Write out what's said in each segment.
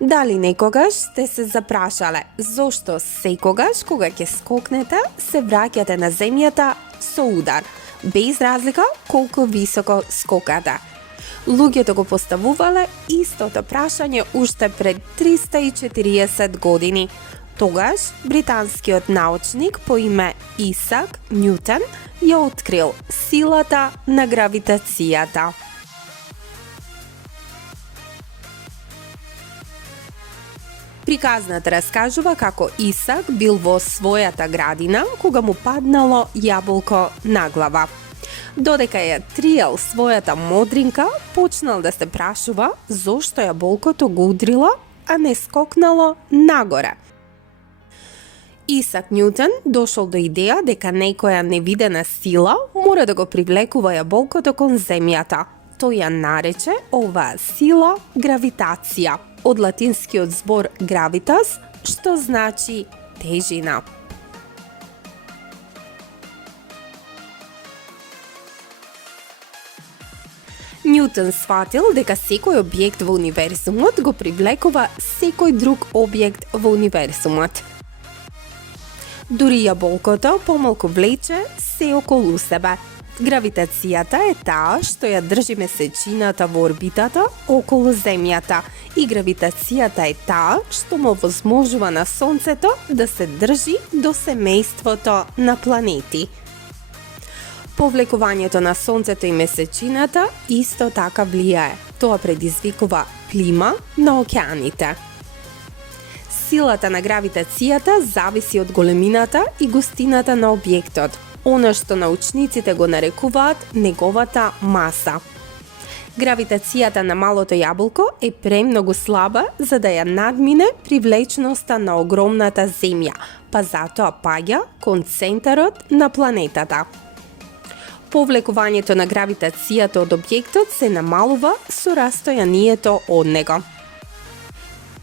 Дали некогаш сте се запрашале зошто секогаш кога ќе скокнете, се враќате на земјата со удар, без разлика колку високо скокате? Луѓето го поставувале истото прашање уште пред 340 години. Тогаш британскиот научник по име Исак Њутон ја открил силата на гравитацијата. Приказната раскажува како Исак бил во својата градина кога му паднало јаболко на глава. Додека ја триел својата модринка, почнал да се прашува зошто јаболкото го удрило, а не скокнало нагоре. Исак Њутон дошол до идеја дека некоја невидена сила мора да го привлекува јаболкото кон земјата. Тој ја нарече оваа сила гравитација, од латинскиот збор gravitas, што значи тежина. Њутон сфатил дека секој објект во универзумот го привлекува секој друг објект во универзумот. Дури јаболкото помалку влече се околу себе. Гравитацијата е таа што ја држи месечината во орбитата околу Земјата и гравитацијата е таа што му овозможува на Сонцето да се држи до семејството на планети. Повлекувањето на Сонцето и месечината исто така влијае. Тоа предизвикува клима на океаните. Силата на гравитацијата зависи од големината и густината на објектот, она што научниците го нарекуваат неговата маса. Гравитацијата на малото јаболко е премногу слаба за да ја надмине привлечноста на огромната Земја, па затоа паѓа кон центарот на планетата. Повлекувањето на гравитацијата од објектот се намалува со растојанието од него.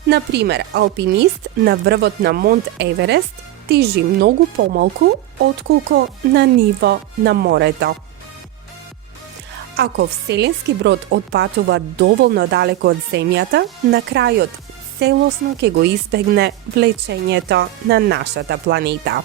Например, алпинист на врвот на Монт Еверест тежи многу помалку отколку на ниво на морето. Ако вселенски брод отпатува доволно далеко од Земјата, на крајот целосно ќе го избегне влечењето на нашата планета.